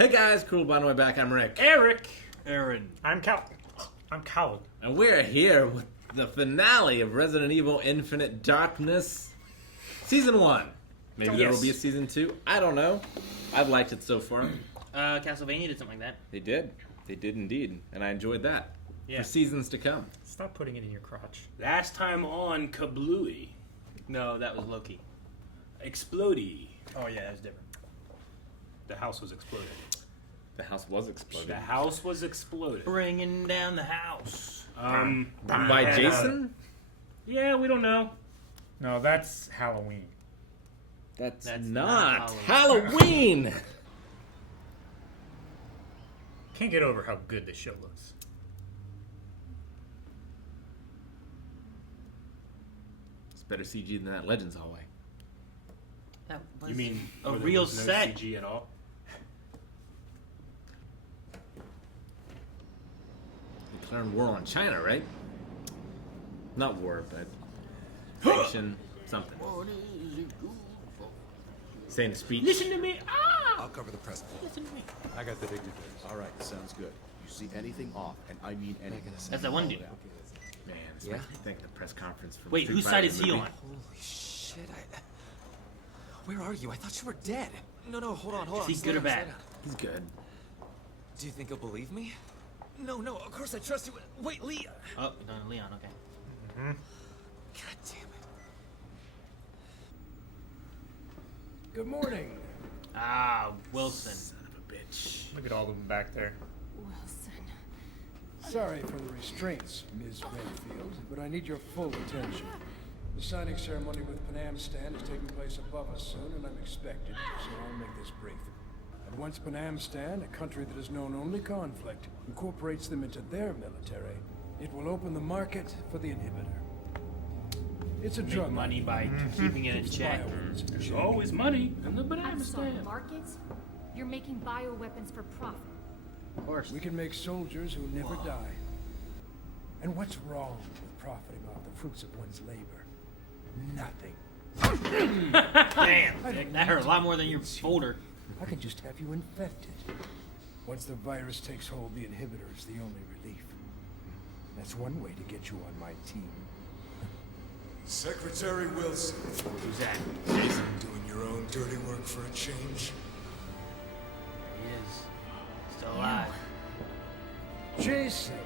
Hey guys, cool by the way back. I'm Rick. Eric. Aaron. I'm Coward. And we're here with the finale of Resident Evil Infinite Darkness Season 1. Maybe there will be a Season 2. I don't know. I've liked it so far. Castlevania did something like that. They did. They did indeed. And I enjoyed that. Yeah. For seasons to come. Stop putting it in your crotch. Last time on Kablooey. No, that was Loki. Explodey. Oh yeah, that was different. The house was exploded. The house was exploded. The house was exploded. Bringing down the house. By Jason? Yeah, we don't know. No, that's Halloween. That's That's not not Halloween! Can't get over how good this show looks. It's better CG than that Legends hallway. That was You mean a where there real was no set? CG at all? Declaring war on China, right? Not war, but sanction, something. Saying a speech. Listen to me. I'll cover the press. Listen to me. I got the dignitaries. All right, sounds good. You see anything off, and I mean anything. That's that one dude. Man, this makes me think of the press conference from Wait, Street whose Fighter side is he movie. on? Holy shit! Where are you? I thought you were dead. No, hold on. Is he Slow good or down, bad? slow down. He's good. Do you think he'll believe me? No, of course I trust you. Wait, Lee. Oh, no, Leon. Okay. God damn it. Good morning. Ah, Wilson. Son of a bitch. Look at all of them back there. Wilson. Sorry for the restraints, Ms. Redfield, but I need your full attention. The signing ceremony with Panam Stan is taking place above us soon, and I'm expected, so I'll make this brief. And once Panam Stan, a country that has known only conflict, incorporates them into their military, it will open the market for the inhibitor. It's a Make drug money by keeping it in check. There's always money in the I'm banana sorry, stand. markets? You're making bioweapons for profit. Of course. We can make soldiers who never die. And what's wrong with profiting off the fruits of one's labor? Nothing. Damn, that hurt a lot more than your folder. I can just have you infected. Once the virus takes hold, the inhibitor is the only relief. That's one way to get you on my team. Secretary Wilson, Who's that? doing your own dirty work for a change. He is. Still alive. Jason,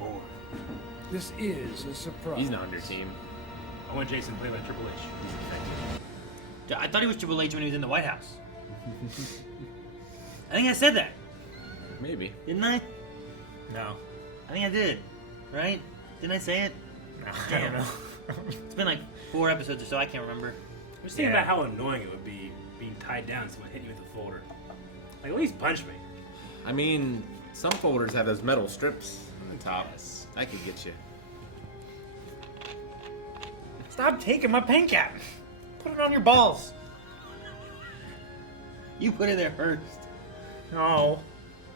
Boy. this is a surprise. He's not on your team. I want Jason to play by Triple H. I thought he was Triple H when he was in the White House. I think I said that, Maybe. didn't I? No. I think I did. Right? Didn't I say it? No, I Damn. don't know. It's been like 4 episodes or so. I can't remember. I was thinking Yeah. about how annoying it would be being tied down and someone hit you with a folder. Like, at least punch me. I mean, some folders have those metal strips on the top. That could get you. Stop taking my pen cap. Put it on your balls. You put it there first. No,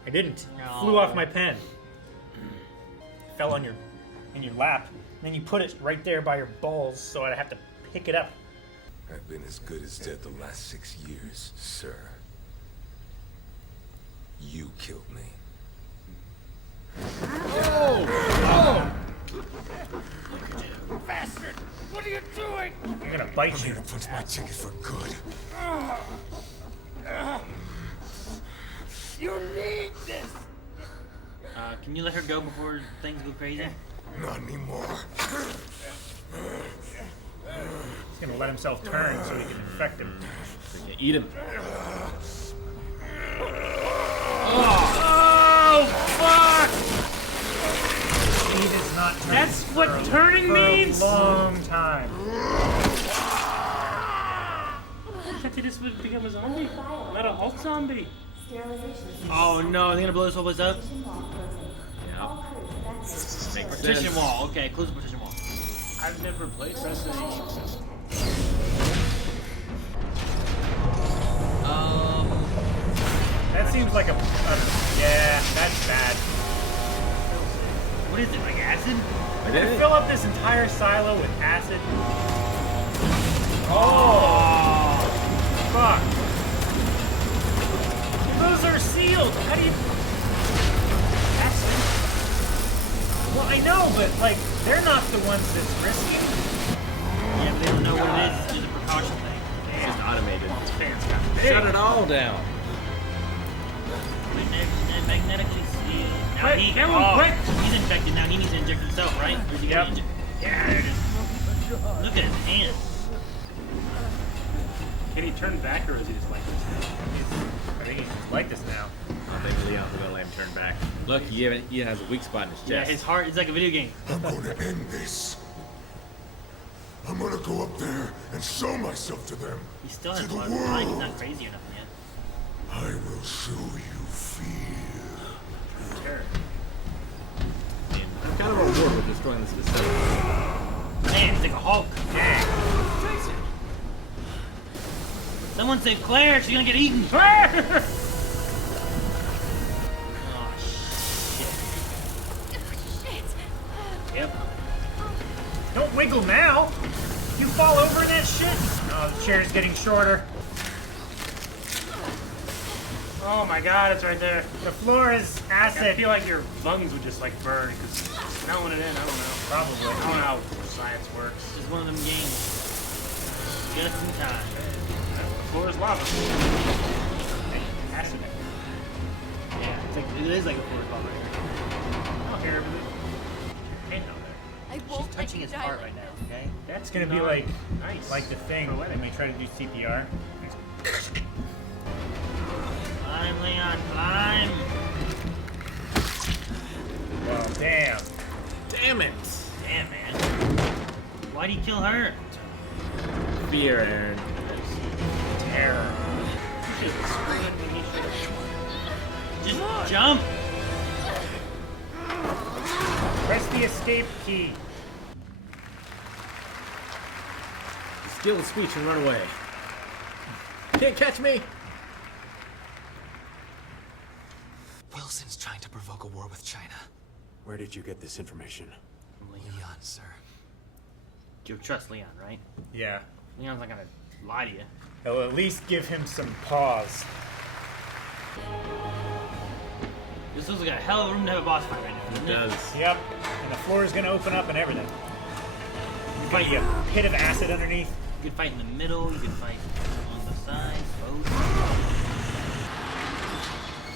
I didn't. No. Flew off my pen. Fell on in your lap. And then you put it right there by your balls, so I'd have to pick it up. I've been as good as dead the last 6 years, sir. You killed me. Bastard! What are you doing? I'm gonna bite I'm you. here to punch my ticket for good. You need this! Can you let her go before things go crazy? Not anymore. He's gonna let himself turn so he can infect him. You eat him. Oh, fuck! He does not turn That's what turning for means? a long time. I thought he just would become a zombie. Not a Hulk zombie. Oh no, they're gonna blow this whole place up? Yeah. Makes Partition sense. wall. Okay, close the partition wall. I've never played Resident Evil. That seems like a yeah, that's bad. What is it, like acid? We're gonna fill up this entire silo with acid. Oh, fuck. Those are shield. How do you? Well, I know, but like they're not the ones that's risking. Yeah, but they don't know what it is. It's just a precaution thing. It's just automated. Well, fans got Shut it all down. Magnetically see. Now Quick, everyone, quick! He's infected now. He needs to inject himself, right? Or is he Yep. gonna inject? Yeah, there it is. Look at his hands. Can he turn back, or is he just like this? I think he's like this now. I think Leon's gonna let him turn back. Look, he has a weak spot in his Yeah, chest. his heart is like a video game. I'm gonna end this. I'm gonna go up there and show myself to them. He still has To a the lot of mind. He's world. not crazy or nothing yet. I will show you fear. Terror. I'm kind of on board with destroying this facility. Man, he's like a Hulk. Dang. Someone save Claire. She's gonna get eaten. Oh Shit! shit. Yep. Don't wiggle now. You fall over in that shit. Oh, the chair's getting shorter. Oh my god, it's right there. The floor is I acid. feel like your lungs would just like burn because smelling it in, I don't know. Probably. I don't know how science works. It's just one of them games. Just in time. The floor is lava. Acid. Yeah, it's like, it is like a forest ball right here. I don't hear everything. Ain't no there. I She's won't let touching you his die heart like right now, this. okay? That's gonna be Not like nice. the thing For a when wedding. we try to do CPR. Climb, Leon, climb! Well, damn. Damn it! Damn, man. Why'd he kill her? Fear, Aaron. Terror. Just jump! Press the escape key. Steal the speech and run away. Can't catch me! Wilson's trying to provoke a war with China. Where did you get this information? Leon, sir. You trust Leon, right? Yeah. Leon's not gonna lie to you. It'll at least give him some pause. This looks like a hell of a room to have a boss fight right now, It doesn't it? does. Yep. And the floor is gonna open up and everything. There's gonna be a pit of acid underneath. You could fight in the middle, you could fight on the sides, both.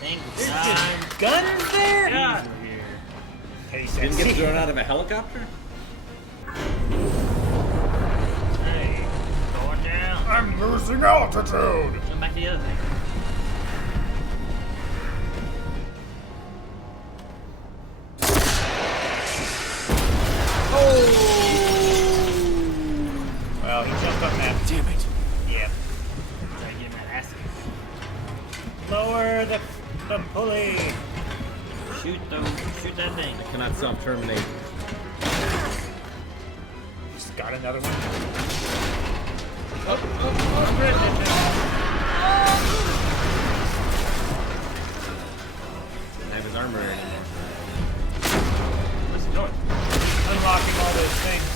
Thank There's God. just guns there? God. Over here. Hey, Didn't get thrown out of a helicopter? Hey, go down. I'm losing altitude. Jump back to the other thing. Well, he jumped on that. Damn it. Yep. Try to get him that acid. Lower the pulley. Shoot that thing. Cannot self-terminate. Just got another one. Didn't have his armor anymore. What's he doing? Unlocking all those things.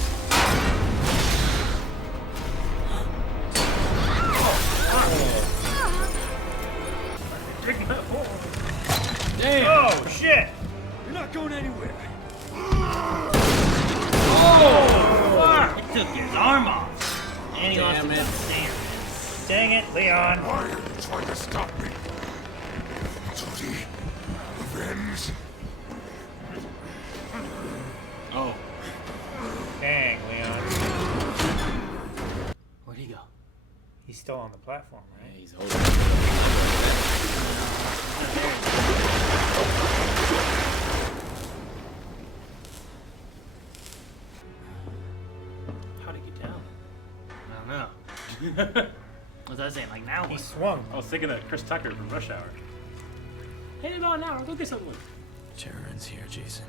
Oh, shit! You're not going anywhere. It took his arm off. And he lost Damn his it. stand. Dang it, Leon. Why are you trying to stop me? Duty, revenge. Oh. Dang, Leon. Where'd he go? He's still on the platform, right? He's holding. How'd he get down? I don't know. What's I saying? Like now He what? swung. I was thinking of Chris Tucker from Rush Hour. Hey, about an hour, go get something. Terran's here, Jason.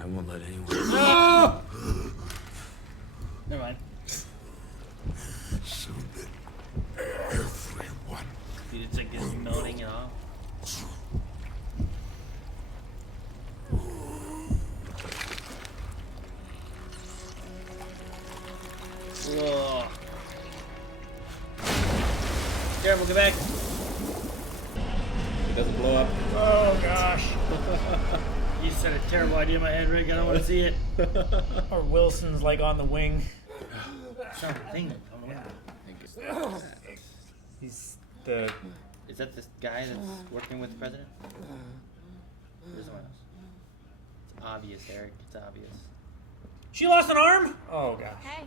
I won't let anyone. Never mind. Soon everyone. Dude, it's like this melting it off. Whoa. Careful, get back. doesn't blow up. Oh gosh. You said a terrible idea in my head, Rick. I don't want to see it. Or Wilson's like on the wing. It's not a thing. He's the. Is that this guy that's working with the president? Or someone else? It's obvious, Eric. It's obvious. She lost an arm? Oh god. Hey.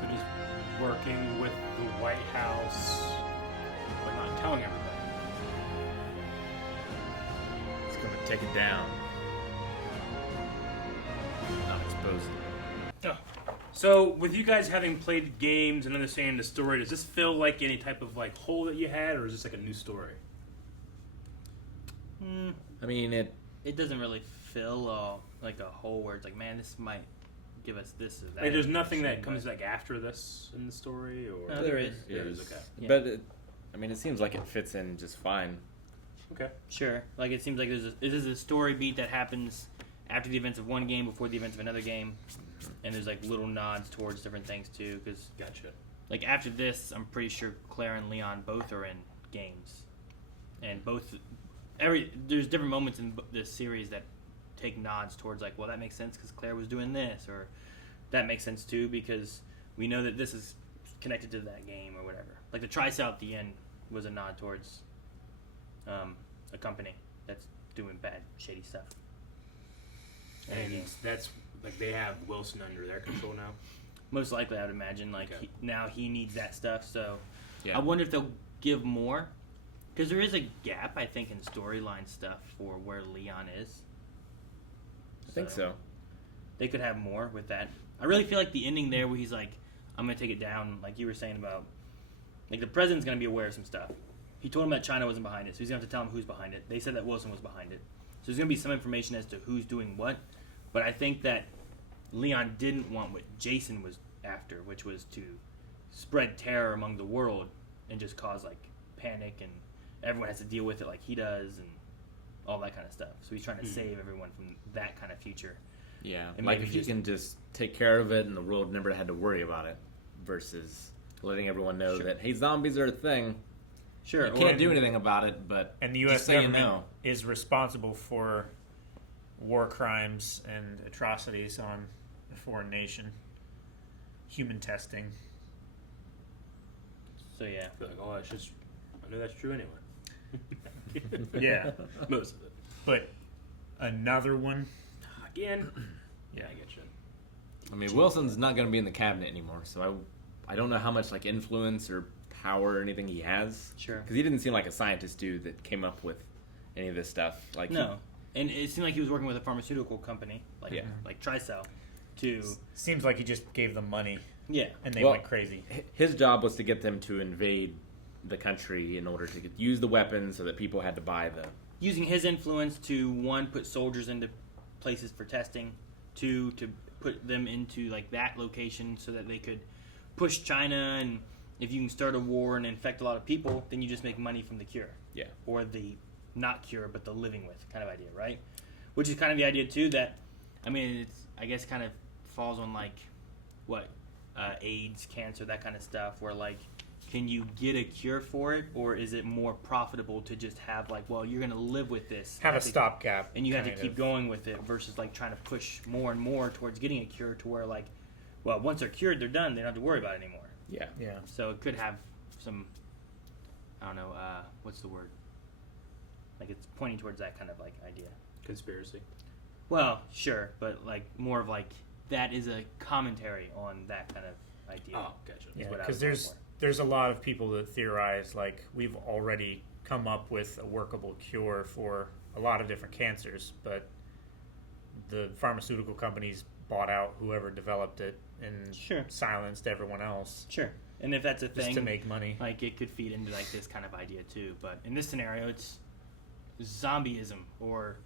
So just working with the White House, but not telling everybody. It's gonna take it down. Not expose it. So, with you guys having played games and understanding the story, does this feel like any type of like hole that you had, or is this like a new story? I mean, it doesn't really fill like a hole where it's like, man, this might give us this or that. Like, there's nothing that comes like after this in the story, or No, there is. There is, okay. Yeah. But it seems like it fits in just fine. Okay. Sure. Like, it seems like this is a story beat that happens after the events of one game, before the events of another game. And there's, like, little nods towards different things, too. Because, Gotcha. like, after this, I'm pretty sure Claire and Leon both are in games. And there's different moments in this series that take nods towards, like, well, that makes sense because Claire was doing this. Or that makes sense, too, because we know that this is connected to that game or whatever. Like, the Tri-Cell at the end was a nod towards a company that's doing bad, shady stuff. And that's like they have Wilson under their control now. Most likely, I would imagine. Like, Okay. now he needs that stuff. So Yeah. I wonder if they'll give more, because there is a gap, I think, in storyline stuff for where Leon is. I think so. They could have more with that. I really feel like the ending there, where he's like, "I'm gonna take it down," like you were saying about, like, the president's gonna be aware of some stuff. He told him that China wasn't behind it, so he's gonna have to tell him who's behind it. They said that Wilson was behind it, so there's gonna be some information as to who's doing what. But I think that Leon didn't want what Jason was after, which was to spread terror among the world and just cause, like, panic, and everyone has to deal with it like he does and all that kind of stuff. So he's trying to save everyone from that kind of future. Yeah, And like maybe if you just- can just take care of it and the world never had to worry about it, versus letting everyone know that, hey, zombies are a thing. Sure. You can't do anything about it, but And the U.S. just so you government know. is responsible for war crimes and atrocities on a foreign nation. Human testing. So, yeah. I feel like, oh, I know that's true anyway. Yeah. Most of it. But another one. Again. Yeah. I get you. I mean, Wilson's not going to be in the cabinet anymore, so I don't know how much like influence or power or anything he has. Sure. Because he didn't seem like a scientist dude that came up with any of this stuff. Like No. And it seemed like he was working with a pharmaceutical company, like Yeah. like Tri-Cell, to Seems like he just gave them money yeah. and they Well, went crazy. His job was to get them to invade the country in order to use the weapons so that people had to buy the. Using his influence to, one, put soldiers into places for testing, two, to put them into like that location so that they could push China, and if you can start a war and infect a lot of people, then you just make money from the cure. Yeah. Or the not cure but the living with kind of idea, right? Which is kind of the idea too that, I mean, it's, I guess, kind of falls on like what AIDS, cancer, that kind of stuff, where like, can you get a cure for it, or is it more profitable to just have like, well, you're gonna live with this, Have a to- stopgap. and you have to kind keep of. going with it, versus like trying to push more and more towards getting a cure to where like, well, once they're cured, they're done, they don't have to worry about it anymore. Yeah. Yeah. So it could have some, I don't know, what's the word? Like, it's pointing towards that kind of like idea. Conspiracy. Well, sure, but like more of like that is a commentary on that kind of idea. Oh, gotcha. Yeah, what I because was going there's a lot of people that theorize like we've already come up with a workable cure for a lot of different cancers, but the pharmaceutical companies bought out whoever developed it and Sure. silenced everyone else Sure, and if that's a just thing, to make money. like it could feed into like this kind of idea too. But in this scenario, it's zombieism, or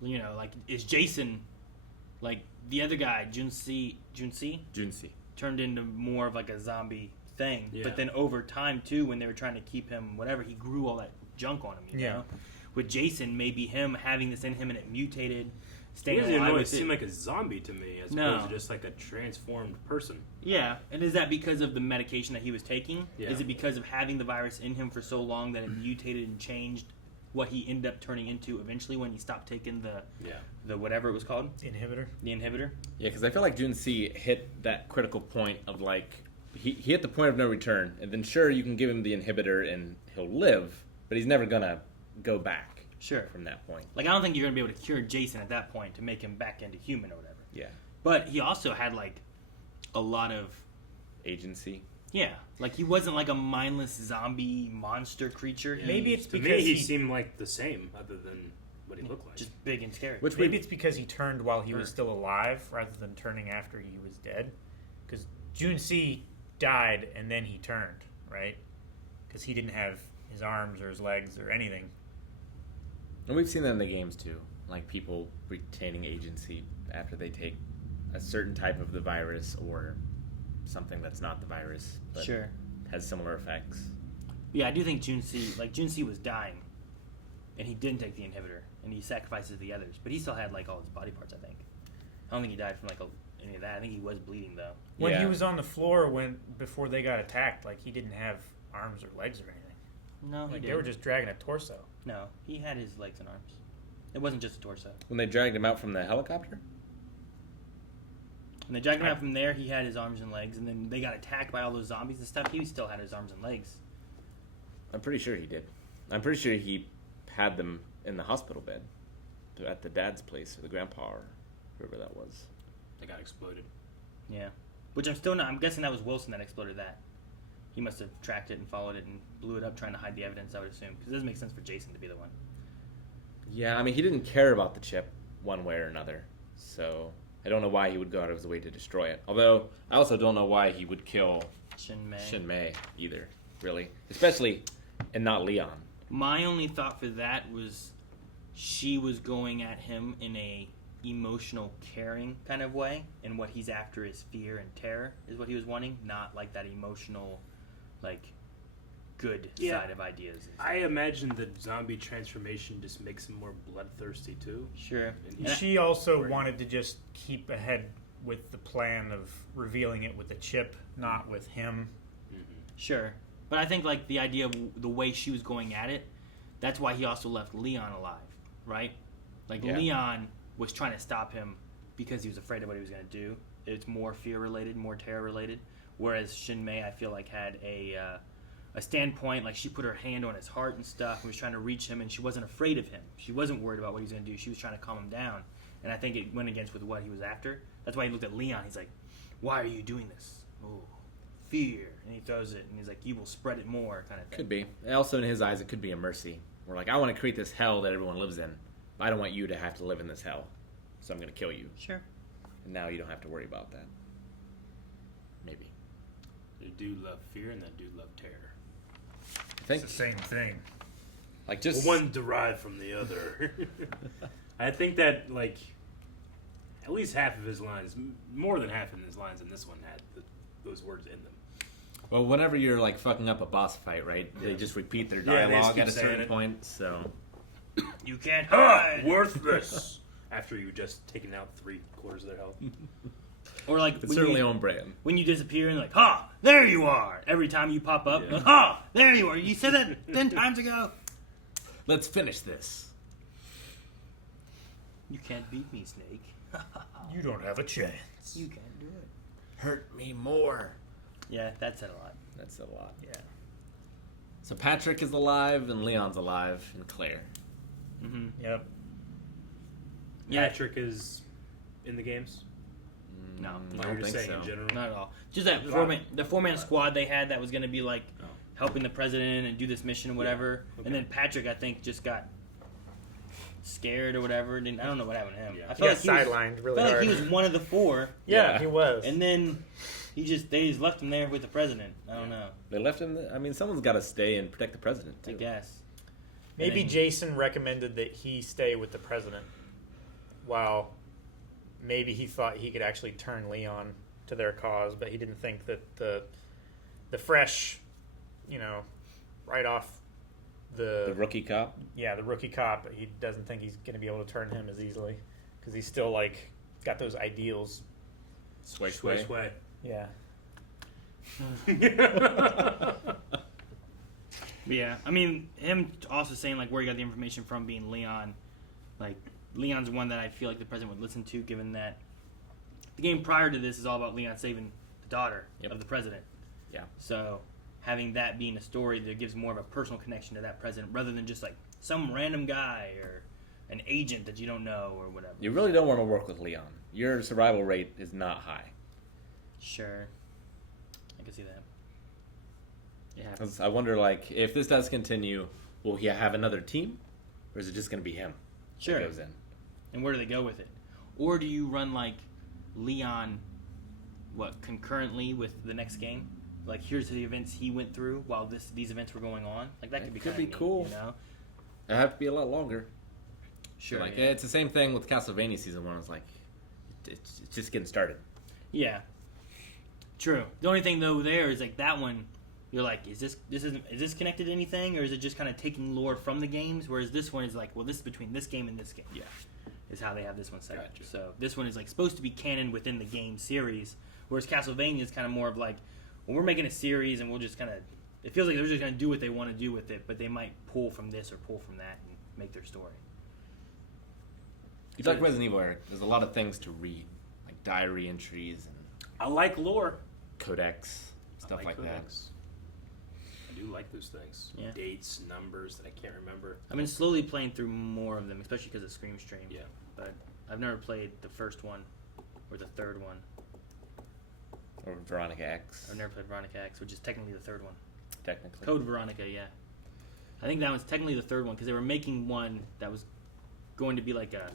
you know, like, is Jason like the other guy, Junsi, Junsi. turned into more of like a zombie thing. Yeah. But then over time too, when they were trying to keep him whatever, he grew all that junk on him, you Yeah. know? With Jason, maybe him having this in him and it mutated, staying doesn't even alive really with seem it. like a zombie to me, as No. opposed to just like a transformed person. Yeah, and is that because of the medication that he was taking? Yeah. Is it because of having the virus in him for so long that it mutated and changed what he ended up turning into eventually when he stopped taking the whatever it was called, Inhibitor. the inhibitor? Yeah, because I feel like Junsi hit that critical point of like he hit the point of no return, and then sure you can give him the inhibitor and he'll live, but he's never gonna go back. Sure. From that point. Like, I don't think you're going to be able to cure Jason at that point to make him back into human or whatever. Yeah. But he also had, like, a lot of... Agency. Yeah. Like, he wasn't like a mindless zombie monster creature. Maybe it's To because me, he seemed like the same, other than what he looked like. Just big and scary. Which Maybe it's because he turned while he was still alive rather than turning after he was dead. Because Junsi died and then he turned, right? Because he didn't have his arms or his legs or anything. And we've seen that in the games too. Like people retaining agency after they take a certain type of the virus or something that's not the virus, but Sure. has similar effects. Yeah, I do think Junsi was dying, and he didn't take the inhibitor, and he sacrifices the others, but he still had like all his body parts. I think. I don't think he died from like any of that. I think he was bleeding though. When he Yeah. was on the floor before they got attacked, like he didn't have arms or legs or anything. No, he Like didn't. they were just dragging a torso. No, he had his legs and arms. It wasn't just a torso. When they dragged him out from the helicopter? When they dragged him out from there, he had his arms and legs, and then they got attacked by all those zombies and stuff. He still had his arms and legs. I'm pretty sure he did. I'm pretty sure he had them in the hospital bed at the dad's place or the grandpa or whoever that was. They got exploded. Yeah. Which I'm guessing that was Wilson that exploded that. He must have tracked it and followed it and blew it up trying to hide the evidence, I would assume. Because it doesn't make sense for Jason to be the one. Yeah, I mean, he didn't care about the chip one way or another. So I don't know why he would go out of his way to destroy it. Although, I also don't know why he would kill Shin Mei either, really. Especially, and not Leon. My only thought for that was she was going at him in a emotional, caring kind of way. And what he's after is fear and terror is what he was wanting. Not like that emotional, like, good side of ideas. I imagine the zombie transformation just makes him more bloodthirsty too. Sure. And She also wanted to just keep ahead with the plan of revealing it with the chip, not with him. Sure. But I think, like, the idea of the way she was going at it, that's why he also left Leon alive, right? Like, Yeah. Leon was trying to stop him because he was afraid of what he was going to do. It's more fear-related, more terror-related. Whereas Shin Mei, I feel like, had a standpoint, like, she put her hand on his heart and stuff and was trying to reach him, and she wasn't afraid of him. She wasn't worried about what he was going to do. She was trying to calm him down. And I think it went against with what he was after. That's why he looked at Leon. He's like, why are you doing this? Oh, fear. And he throws it, and he's like, you will spread it more, kind of thing. Could be. And also, in his eyes, it could be a mercy. We're like, I want to create this hell that everyone lives in. But I don't want you to have to live in this hell. So I'm going to kill you. Sure. And now you don't have to worry about that. Maybe. They do love fear and they do love terror. I think, It's the same thing. like, just... Well, one derived from the other. I think that, like, at least half of his lines, more than half of his lines in this one had those words in them. Well, whenever you're, like, fucking up a boss fight, right? They just repeat their Yeah, they just dialogue keep at a saying certain it. point, so... You can't Ah, hide. worthless! After you just taken out 3/4 of their health. Or like It's when certainly you, on brand. when you disappear and like, ha, there you are. Every time you pop up, Yeah. ha, there you are. You said that 10 times ago. Let's finish this. You can't beat me, Snake. You don't have a chance. You can't do it. Hurt me more. Yeah, that said a lot. That's a lot. Yeah. So Patrick is alive, and Leon's alive, and Claire. Mm-hmm. Yep. Yeah, Patrick is in the games? no, I Or don't you're just think saying in so. general? not at all. Just that four-man squad they had that was going to be like helping the president and do this mission or whatever. Okay. And then Patrick, I think, just got scared or whatever. I don't know what happened to him. Yeah. I He felt got like sidelined really I felt hard. like he was one of the four. Yeah, he was. And then they just left him there with the president. I don't know. They left him. I mean, someone's got to stay and protect the president I too. guess. Maybe And then- Jason recommended that he stay with the president, while maybe he thought he could actually turn Leon to their cause, but he didn't think that the fresh, right off The rookie cop. the rookie cop, he doesn't think he's going to be able to turn him as easily. because he's still like got those ideals. Sway. Sway. Yeah. But yeah, I mean, him also saying like where he got the information from being Leon, like Leon's one that I feel like the president would listen to, given that the game prior to this is all about Leon saving the daughter of the president. Yeah. So having that being a story that gives more of a personal connection to that president rather than just like some random guy or an agent that you don't know or whatever. You really don't want to work with Leon. Your survival rate is not high. Sure. I can see that. It happens. I wonder, like, if this does continue, will he have another team, or is it just going to be him? Sure. That goes in. And where do they go with it? Or do you run like Leon, concurrently with the next game? Like, here's the events he went through while these events were going on. Like, that could be could kinda be neat, cool. You know? It'll have to be a lot longer. Sure. Like, yeah. it's the same thing with Castlevania Season 1. It's like, it's just getting started. Yeah. True. The only thing though there is like that one, you're like, is this connected to anything, or is it just kind of taking lore from the games? Whereas this one is like, well, this is between this game and this game. Yeah. Is how they have this one set up. Gotcha. So this one is like supposed to be canon within the game series, whereas Castlevania is kind of more of like, well, we're making a series and we'll just kind of. It feels like they're just going to do what they want to do with it, but they might pull from this or pull from that and make their story. It's like Resident Evil, Eric. There's a lot of things to read, like diary entries and I like lore. codex, stuff I like that. codex. I do like those things. Yeah. Dates, numbers that I can't remember. I've been slowly playing through more of them, especially because of Scream Stream. Yeah. But I've never played the first one or the third one. Or Veronica X, I've never played Veronica X, which is technically the third one. technically. Code Veronica, yeah. I think that one's technically the third one because they were making one that was going to be like a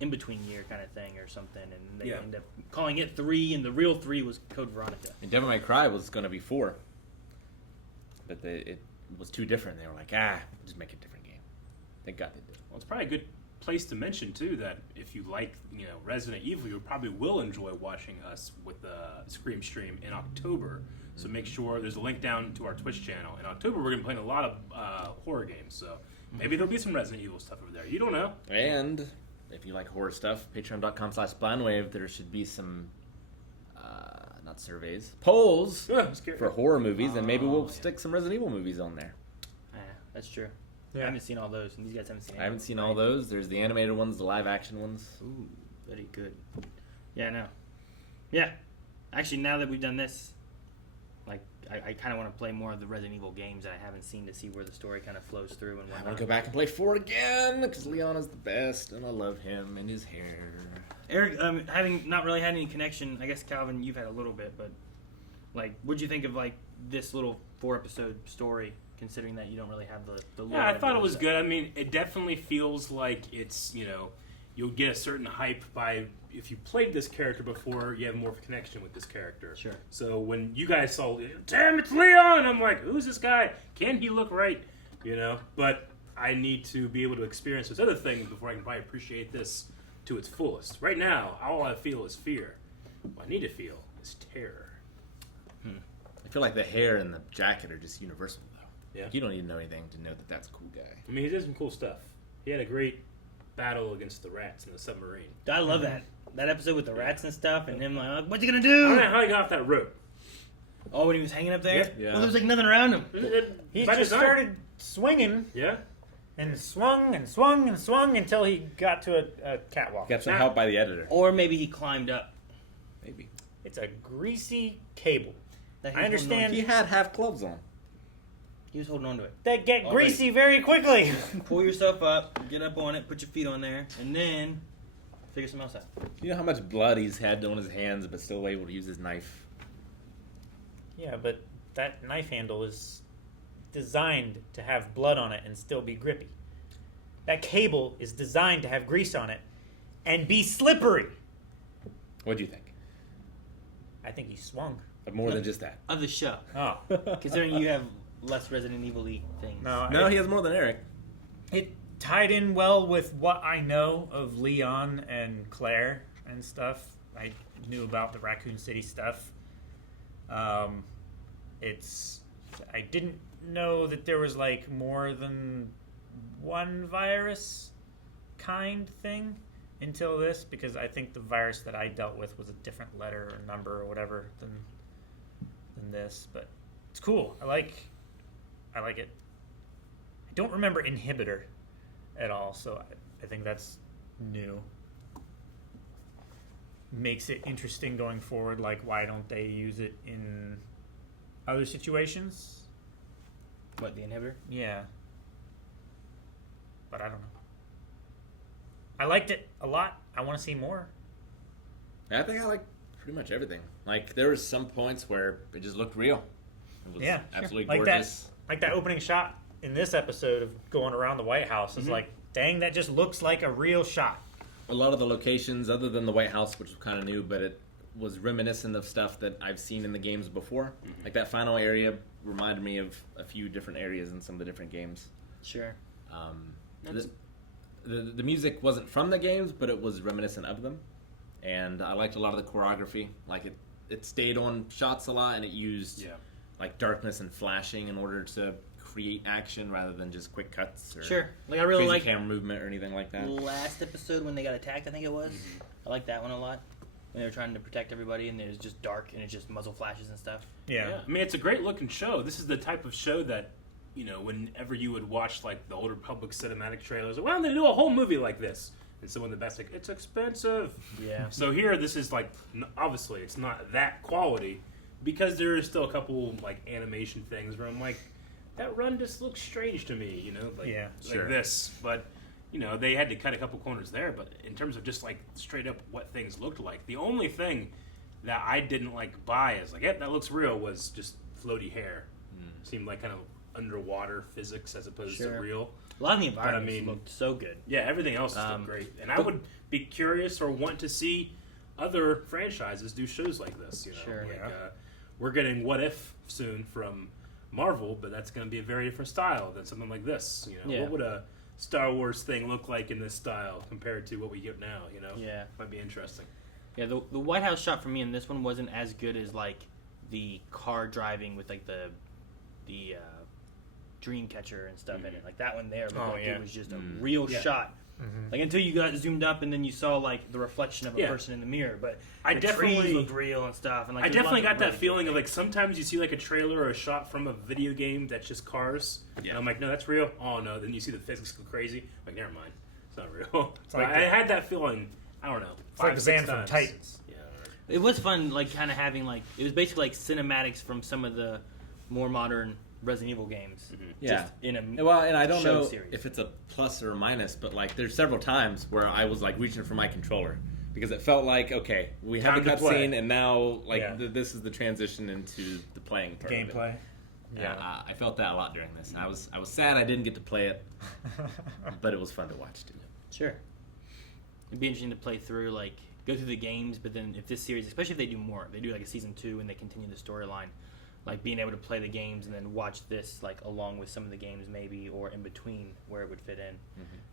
in-between year kind of thing or something, and they ended up calling it 3, and the real 3 was Code Veronica. And Devil May Cry was going to be 4. But it was too different. They were like, just make a different game. Thank God they did. Well, it's probably a good place to mention too that if you like, Resident Evil, you probably will enjoy watching us with the Scream Stream in October. So make sure there's a link down to our Twitch channel. In October, we're gonna be playing a lot of horror games. So maybe there'll be some Resident Evil stuff over there. You don't know. And if you like horror stuff, patreon.com/blindwave, there should be some, not surveys, polls for horror movies, and maybe we'll stick some Resident Evil movies on there. Yeah, that's true. Yeah. I haven't seen all those, and these guys haven't seen any. I haven't seen all those. There's the animated ones, the live action ones. Ooh, very good. Yeah, I know. Yeah. Actually, now that we've done this, like, I kind of want to play more of the Resident Evil games that I haven't seen to see where the story kind of flows through and I whatnot. want to go back and play 4 again, because Leon is the best, and I love him and his hair. Eric, having not really had any connection, I guess, Calvin, you've had a little bit, but, like, what'd you think of, like, this little 4-episode story, considering that you don't really have the lore? Yeah, I thought it and was stuff? good. I mean, it definitely feels like it's, you'll get a certain hype by, if you played this character before, you have more of a connection with this character. Sure. So when you guys saw, damn, it's Leon! I'm like, who's this guy? Can he look right? But I need to be able to experience those other things before I can probably appreciate this to its fullest. Right now, all I feel is fear. What I need to feel is terror. I feel like the hair and the jacket are just universal, though. Yeah. You don't need to know anything to know that that's a cool guy. I mean, he did some cool stuff. He had a great battle against the rats in the submarine. I love that episode with the rats and stuff, and him like, what you gonna I do? don't know how he got off that rope. Oh, when he was hanging up there? Yeah. Well, there was like nothing around him. He By just design. started swinging Yeah. and swung and swung and swung until he got to a catwalk. Got some help by the editor. Or maybe he climbed up. Maybe. It's a greasy cable. That he I was holding understand. on He had half gloves on. to. He was holding on to it. They get Oh, greasy very quickly. Pull yourself up, get up on it, put your feet on there, and then figure something else out. You know how much blood he's had on his hands, but still able to use his knife? Yeah, but that knife handle is designed to have blood on it and still be grippy. That cable is designed to have grease on it and be slippery. What do you think? I think he swung. But more than just that. Of the show. Oh. Considering you have less Resident Evil-y things. No, he has more than Eric. It tied in well with what I know of Leon and Claire and stuff. I knew about the Raccoon City stuff. I didn't know that there was like more than one virus kind thing until this because I think the virus that I dealt with was a different letter or number or whatever than this. But it's cool. I like it. I don't remember inhibitor at all, so I think that's new. Makes it interesting going forward. Like, why don't they use it in other situations? What, the inhibitor? Yeah. But I don't know. I liked it a lot. I want to see more. I think I like pretty much everything. Like, there was some points where it just looked real. It was absolutely like gorgeous. Like that opening shot in this episode of going around the White House is like, dang, that just looks like a real shot. A lot of the locations, other than the White House, which was kind of new, but it was reminiscent of stuff that I've seen in the games before. Like that final area reminded me of a few different areas in some of the different games. Sure. The music wasn't from the games, but it was reminiscent of them. And I liked a lot of the choreography. Like it stayed on shots a lot, and it used like darkness and flashing in order to create action rather than just quick cuts or Sure. Like I really crazy like camera movement or anything like that. last episode when they got attacked, I think it was. I like that one a lot. When they were trying to protect everybody and it was just dark and it's just muzzle flashes and stuff. Yeah. I mean, it's a great looking show. This is the type of show that, you know, whenever you would watch like the Old Republic cinematic trailers, well, they do a whole movie like this. And so when the best, like, it's expensive. Yeah. So here, this is like, obviously, it's not that quality because there is still a couple like animation things where I'm like, that run just looks strange to me, you know, like, like this. But, you know, they had to cut a couple corners there. But in terms of just like straight up what things looked like, the only thing that I didn't like buy as like, yeah, that looks real was just floaty hair. Seemed like kind of underwater physics as opposed to real. A lot of the environments looked so good. Yeah, everything else is still great. And I would be curious or want to see other franchises do shows like this. You know, Sure. We're getting What If soon from Marvel, but that's going to be a very different style than something like this. You know, what would a Star Wars thing look like in this style compared to what we get now? You know, might be interesting. Yeah, the White House shot for me in this one wasn't as good as like the car driving with like the dream catcher and stuff in it. Like that one there looked like it was just a real shot. Like until you got zoomed up and then you saw like the reflection of a person in the mirror, but I the definitely trees looked real and stuff. And like I definitely got that really feeling of like sometimes you see like a trailer or a shot from a video game that's just cars, and I'm like, no, that's real. Oh no, then you see the physics go crazy. I'm like, never mind, it's not real. It's like I had that feeling. I don't know. It's like Zan from Titans. Yeah. It was fun, like kind of having like it was basically like cinematics from some of the more modern Resident Evil games. Yeah. Just in a Well, and I don't show know series. if it's a plus or a minus, but like there's several times where I was like reaching for my controller because it felt like, okay, we have Time the to play. cutscene and now like this is the transition into the playing part of it. Gameplay. Yeah, I felt that a lot during this. I was sad I didn't get to play it, but it was fun to watch too. Sure. It'd be interesting to play through, like, go through the games, but then if this series, especially if they do more, if they do like a season 2 and they continue the storyline, like being able to play the games and then watch this, like, along with some of the games maybe, or in between where it would fit in.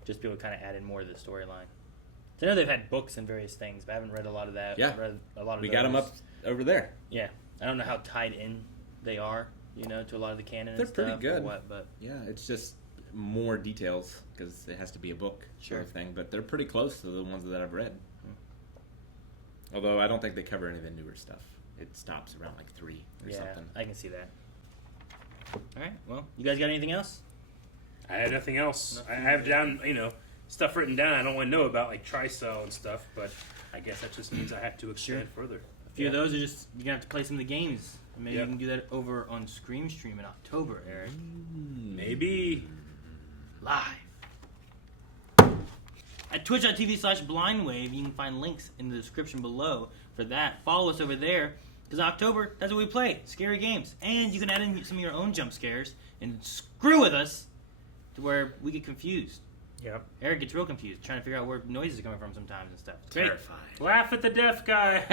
Just be able to kind of add in more to the storyline. So I know they've had books and various things, but I haven't read a lot of that. Yeah. Read a lot of We got them those. up over there. Yeah. I don't know how tied in they are, you know, to a lot of the canon They're and pretty stuff good. or what, but Yeah, it's just more details because it has to be a book sort of thing, but they're pretty close to the ones that I've read. Although I don't think they cover any of the newer stuff. It stops around like 3 or something. I can see that. All right. Well, you guys got anything else? I had nothing else. I have down, you know, stuff written down I don't want to know about, like Tricell and stuff, but I guess that just means I have to expand further. A few of those are just, you're going to have to play some of the games. And maybe you can do that over on Scream Stream in October, Eric. Maybe. Live. At twitch.tv/blindwave, you can find links in the description below for that. Follow us over there, because October, that's what we play, scary games. And you can add in some of your own jump scares and screw with us to where we get confused. Yep. Eric gets real confused, trying to figure out where noises are coming from sometimes and stuff. It's great. Terrifying. Laugh at the deaf guy.